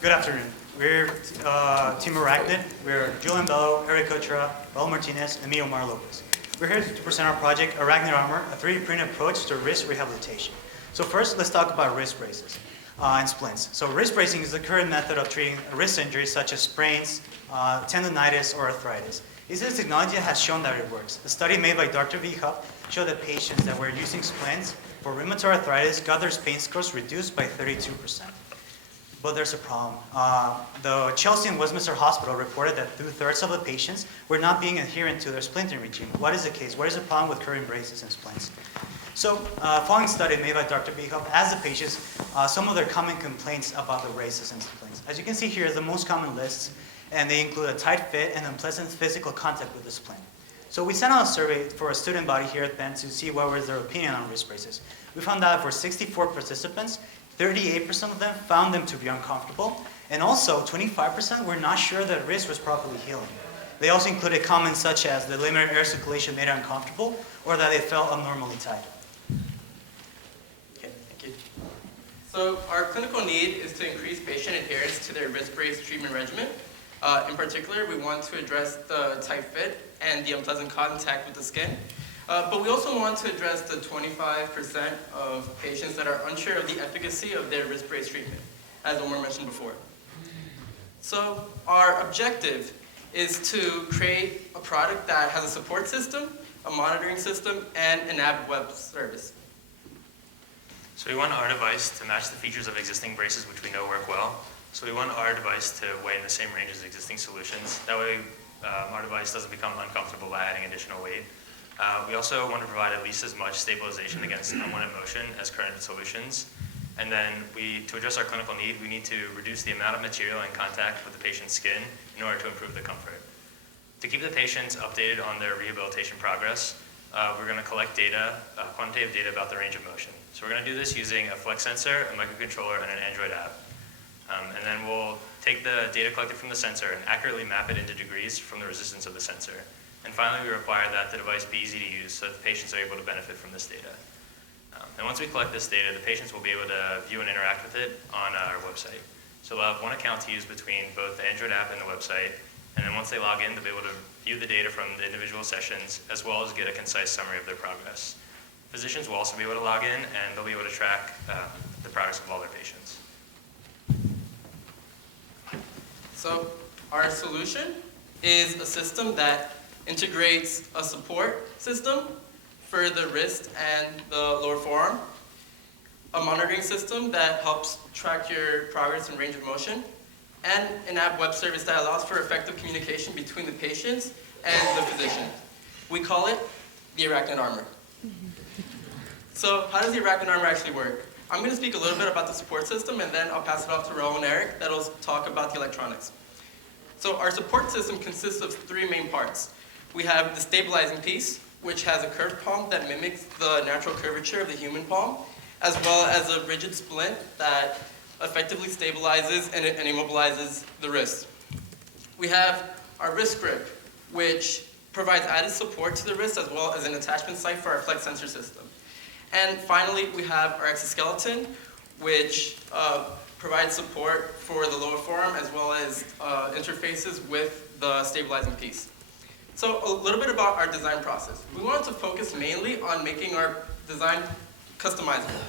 Good afternoon. We're Team ArachnID. We're Julian Bello, Eric Cotra, Raul Martinez, and me, Omar Lopez. We're here to present our project, ArachnID Amour, a 3D printed approach to wrist rehabilitation. So first, let's talk about wrist braces and splints. So wrist bracing is the current method of treating wrist injuries such as sprains, tendonitis, or arthritis. This is a technology that has shown that it works. A study made by Dr. V. Hupp showed that patients that were using splints for rheumatoid arthritis got their pain scores reduced by 32%. But there's a problem. The Chelsea and Westminster Hospital reported that 2/3 of the patients were not being adherent to their splinting regime. What is the case? What is the problem with current braces and splints? So, following study made by Dr. B. Hupp asked the patients some of their common complaints about the braces and splints. As you can see here, the most common lists, and they include a tight fit and unpleasant physical contact with the splint. So we sent out a survey for a student body here at Penn to see what was their opinion on wrist braces. We found out for 64 participants, 38% of them found them to be uncomfortable, and also 25% were not sure that wrist was properly healing. They also included comments such as the limited air circulation made it uncomfortable, or that they felt abnormally tight. Okay, thank you. So our clinical need is to increase patient adherence to their wrist brace treatment regimen. In particular, we want to address the tight fit and the unpleasant contact with the skin. But we also want to address the 25% of patients that are unsure of the efficacy of their wrist brace treatment, as Omar mentioned before. So our objective is to create a product that has a support system, a monitoring system, and an app web service. So we want our device to match the features of existing braces, which we know work well. So we want our device to weigh in the same range as existing solutions. That way our device doesn't become uncomfortable by adding additional weight. We also want to provide at least as much stabilization against unwanted motion as current solutions. And then to address our clinical need, we need to reduce the amount of material in contact with the patient's skin in order to improve the comfort. To keep the patients updated on their rehabilitation progress, we're going to collect data, quantitative data about the range of motion. So we're going to do this using a flex sensor, a microcontroller, and an Android app. And then we'll take the data collected from the sensor and accurately map it into degrees from the resistance of the sensor. And finally, we require that the device be easy to use so that the patients are able to benefit from this data. And once we collect this data, the patients will be able to view and interact with it on our website. So they'll have one account to use between both the Android app and the website. And then once they log in, they'll be able to view the data from the individual sessions, as well as get a concise summary of their progress. Physicians will also be able to log in, and they'll be able to track the progress of all their patients. So our solution is a system that integrates a support system for the wrist and the lower forearm, a monitoring system that helps track your progress and range of motion, and an app web service that allows for effective communication between the patients and the physician. We call it the ArachnID Amour. So how does the ArachnID Amour actually work? I'm going to speak a little bit about the support system, and then I'll pass it off to Raul and Eric that'll talk about the electronics. So our support system consists of three main parts. We have the stabilizing piece, which has a curved palm that mimics the natural curvature of the human palm, as well as a rigid splint that effectively stabilizes and immobilizes the wrist. We have our wrist grip, which provides added support to the wrist, as well as an attachment site for our flex sensor system. And finally, we have our exoskeleton, which provides support for the lower forearm, as well as interfaces with the stabilizing piece. So a little bit about our design process. We wanted to focus mainly on making our design customizable.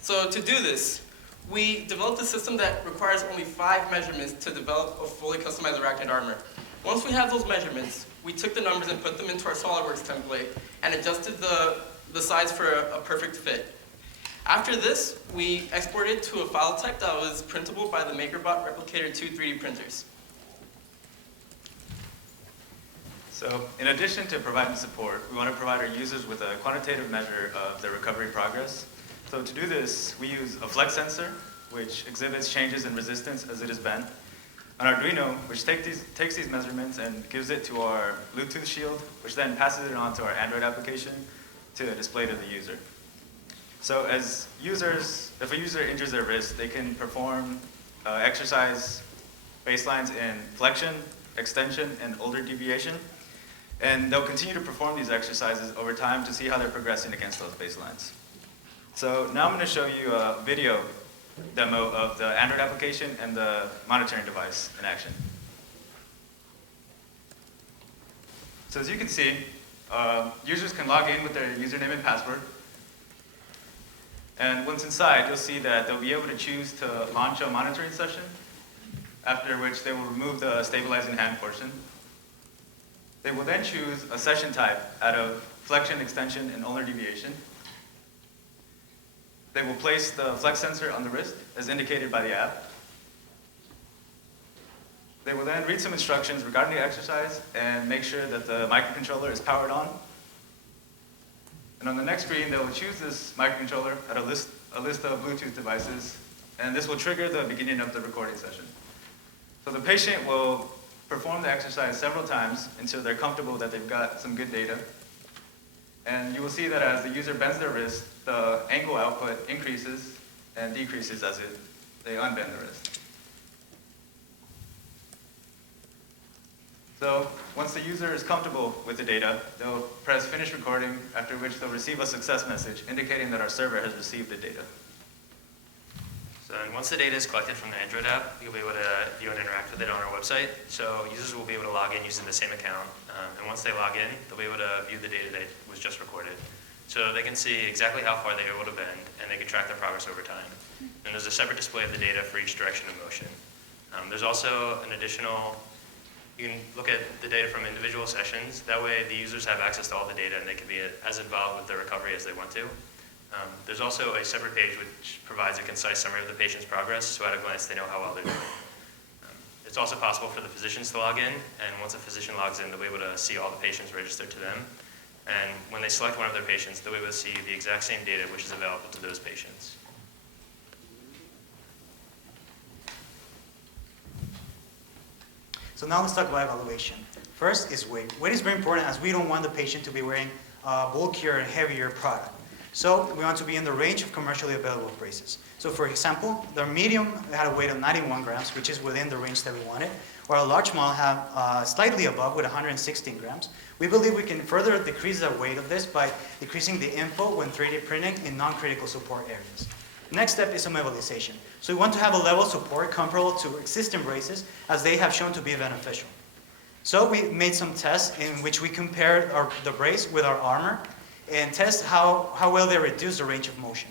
So to do this, we developed a system that requires only 5 measurements to develop a fully customized ArachnID Amour. Once we have those measurements, we took the numbers and put them into our SolidWorks template and adjusted the size for a perfect fit. After this, we exported to a file type that was printable by the MakerBot Replicator 2 3D printers. So in addition to providing support, we want to provide our users with a quantitative measure of their recovery progress. So to do this, we use a flex sensor, which exhibits changes in resistance as it is bent, an Arduino, which takes these measurements and gives it to our Bluetooth shield, which then passes it on to our Android application to display to the user. So as users, if a user injures their wrist, they can perform exercise baselines in flexion, extension, and ulnar deviation. And they'll continue to perform these exercises over time to see how they're progressing against those baselines. So now I'm going to show you a video demo of the Android application and the monitoring device in action. So as you can see, users can log in with their username and password. And once inside, you'll see that they'll be able to choose to launch a monitoring session, after which they will remove the stabilizing hand portion. They will then choose a session type out of flexion, extension, and ulnar deviation. They will place the flex sensor on the wrist, as indicated by the app. They will then read some instructions regarding the exercise and make sure that the microcontroller is powered on. And on the next screen, they will choose this microcontroller at a list of Bluetooth devices, and this will trigger the beginning of the recording session. So the patient will perform the exercise several times until they're comfortable that they've got some good data. And you will see that as the user bends their wrist, the ankle output increases and decreases as they unbend the wrist. So once the user is comfortable with the data, they'll press finish recording, after which they'll receive a success message indicating that our server has received the data. So then once the data is collected from the Android app, you'll be able to view and interact with it on our website. So users will be able to log in using the same account. And once they log in, they'll be able to view the data that was just recorded. So they can see exactly how far they were able to bend, and they can track their progress over time. And there's a separate display of the data for each direction of motion. There's also an additional, you can look at the data from individual sessions. That way the users have access to all the data and they can be as involved with their recovery as they want to. There's also a separate page which provides a concise summary of the patient's progress, so at a glance they know how well they're doing. It's also possible for the physicians to log in, and once a physician logs in, they'll be able to see all the patients registered to them. And when they select one of their patients, they'll be able to see the exact same data which is available to those patients. So now let's talk about evaluation. First is weight. Weight is very important, as we don't want the patient to be wearing bulkier and heavier product. So we want to be in the range of commercially available braces. So for example, the medium had a weight of 91 grams, which is within the range that we wanted, while a large model have slightly above with 116 grams. We believe we can further decrease the weight of this by decreasing the info when 3D printing in non-critical support areas. Next step is mobilization. So we want to have a level of support comparable to existing braces, as they have shown to be beneficial. So we made some tests in which we compared the brace with our armor and test how well they reduce the range of motion.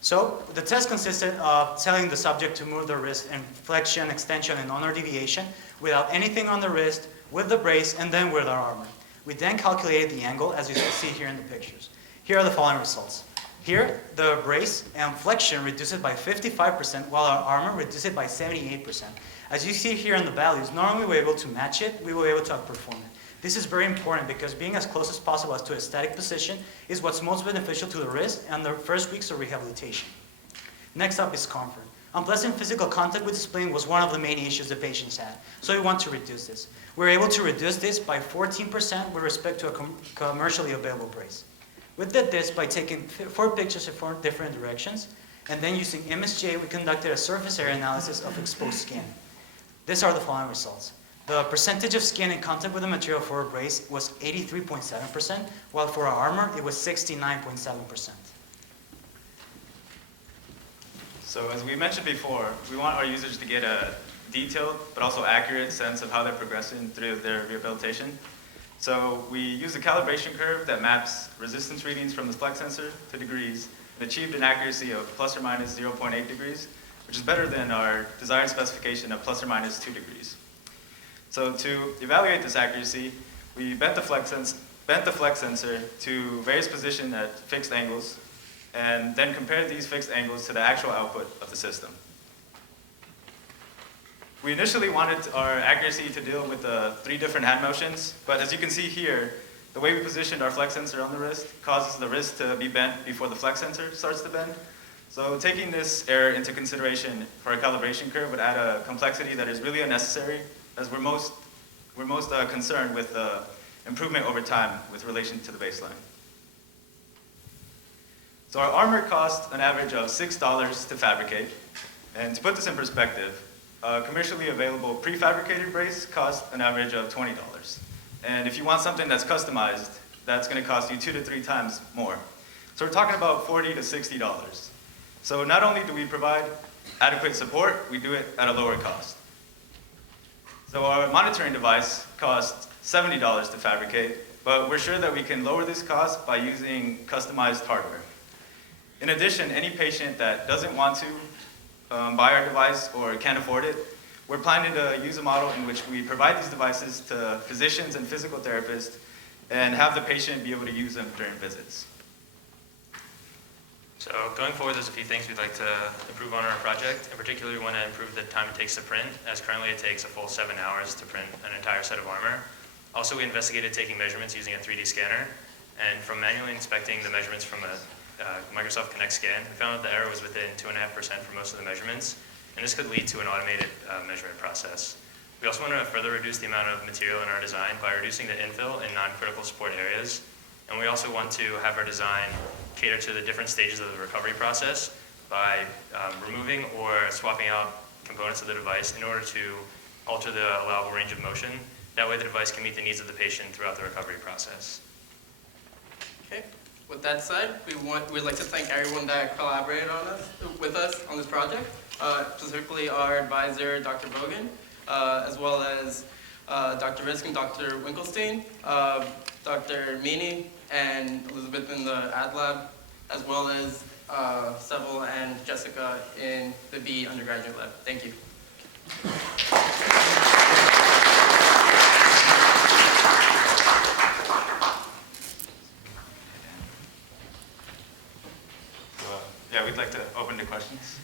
So the test consisted of telling the subject to move the wrist in flexion, extension, and ulnar deviation without anything on the wrist, with the brace, and then with our armor. We then calculated the angle, as you can see here in the pictures. Here are the following results. Here, the brace and flexion reduce it by 55%, while our armor reduces it by 78%. As you see here in the values, not only were we able to match it, we were able to outperform it. This is very important because being as close as possible as to a static position is what's most beneficial to the wrist and the first weeks of rehabilitation. Next up is comfort. Unpleasant physical contact with the splint was one of the main issues the patients had, so we want to reduce this. We were able to reduce this by 14% with respect to a commercially available brace. We did this by taking 4 pictures in 4 different directions, and then using MSJ, we conducted a surface area analysis of exposed skin. These are the following results. The percentage of skin in contact with the material for a brace was 83.7%, while for our armor, it was 69.7%. So as we mentioned before, we want our users to get a detailed but also accurate sense of how they're progressing through their rehabilitation. So we use a calibration curve that maps resistance readings from the flex sensor to degrees and achieved an accuracy of plus or minus 0.8 degrees, which is better than our desired specification of plus or minus 2 degrees. So to evaluate this accuracy, we bent the flex sensor to various positions at fixed angles, and then compared these fixed angles to the actual output of the system. We initially wanted our accuracy to deal with the 3 different hand motions, but as you can see here, the way we positioned our flex sensor on the wrist causes the wrist to be bent before the flex sensor starts to bend. So taking this error into consideration for a calibration curve would add a complexity that is really unnecessary, as we're most concerned with improvement over time with relation to the baseline. So our armor cost an average of $6 to fabricate, and to put this in perspective, a commercially available prefabricated brace costs an average of $20. And if you want something that's customized, that's going to cost you 2 to 3 times more. So we're talking about $40 to $60. So not only do we provide adequate support, we do it at a lower cost. So our monitoring device costs $70 to fabricate, but we're sure that we can lower this cost by using customized hardware. In addition, any patient that doesn't want to buy our device or can't afford it, we're planning to use a model in which we provide these devices to physicians and physical therapists and have the patient be able to use them during visits. So going forward, there's a few things we'd like to improve on our project. In particular, we want to improve the time it takes to print, as currently it takes a full 7 hours to print an entire set of armor. Also, we investigated taking measurements using a 3D scanner, and from manually inspecting the measurements from a Microsoft Connect scan, we found that the error was within 2.5% for most of the measurements, and this could lead to an automated measurement process. We also want to further reduce the amount of material in our design by reducing the infill in non-critical support areas, and we also want to have our design cater to the different stages of the recovery process by removing or swapping out components of the device in order to alter the allowable range of motion. That way the device can meet the needs of the patient throughout the recovery process. Okay. With that said, we'd like to thank everyone that collaborated with us on this project, specifically our advisor, Dr. Bogan, as well as Dr. Risk and Dr. Winkelstein, Dr. Meany, and Elizabeth in the ad lab, as well as Seville and Jessica in the B undergraduate lab. Thank you. Yeah, we'd like to open to questions.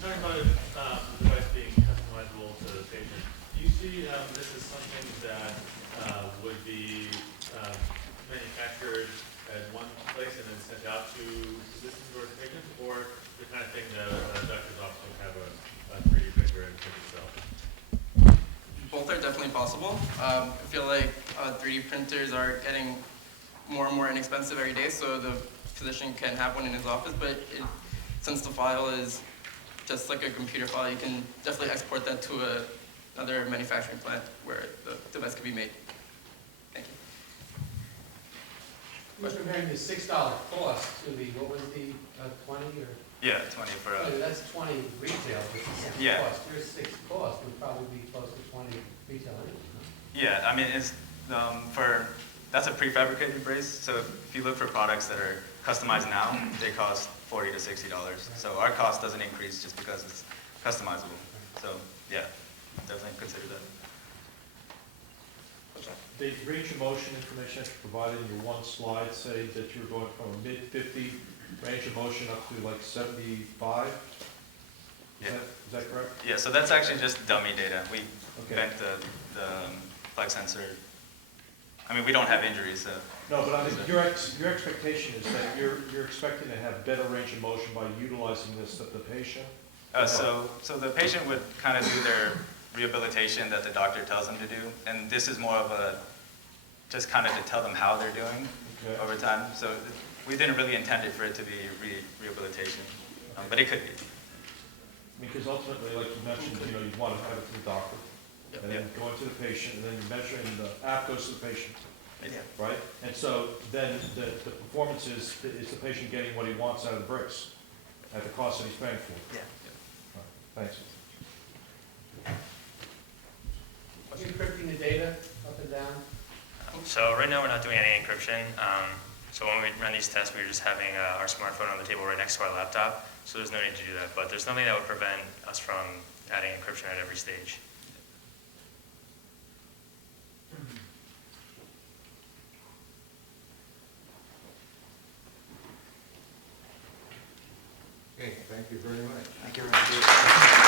Talking about the device being customizable to the patient, do you see this as something that would be manufactured at one place and then sent out to physicians or patients, or the kind of thing that a doctor's office would have a 3D printer and print itself? Both are definitely possible. I feel like 3D printers are getting more and more inexpensive every day, so the physician can have one in his office, but since the file is just like a computer file, you can definitely export that to another manufacturing plant where the device can be made. Thank you. You're comparing the $6 cost to the, what was the 20 or? Yeah, 20 for Oh, that's 20 retail, but the $6 Yeah. cost. Your 6 cost would probably be close to 20 retail anyway. Yeah, I mean, it's that's a prefabricated brace. So if you look for products that are customized now, they cost $40 to $60. So our cost doesn't increase just because it's customizable. So yeah, definitely consider that. The range of motion information that's provided in your one slide say that you're going from a mid-50 range of motion up to like 75? Yeah. Is that correct? Yeah, so that's actually just dummy data. We Okay. bent the flex sensor. I mean, we don't have injuries, so. No, but I mean, your expectation is that you're expecting to have better range of motion by utilizing this at the patient? So the patient would kind of do their rehabilitation that the doctor tells them to do, and this is more of a, just kind of to tell them how they're doing over time. So we didn't really intend it for it to be rehabilitation, but it could be. Because ultimately, like you mentioned, you want to have it to the doctor, Yep. and then going to the patient, and then you're measuring, the app goes to the patient, Yeah. right? And so then the performance is the patient getting what he wants out of the bricks at the cost that he's paying for? Yeah. All right, thanks. Are you encrypting the data up and down? So right now we're not doing any encryption. So when we run these tests, we're just having our smartphone on the table right next to our laptop. So there's no need to do that. But there's nothing that would prevent us from adding encryption at every stage. Okay, thank you very much. Thank you very much.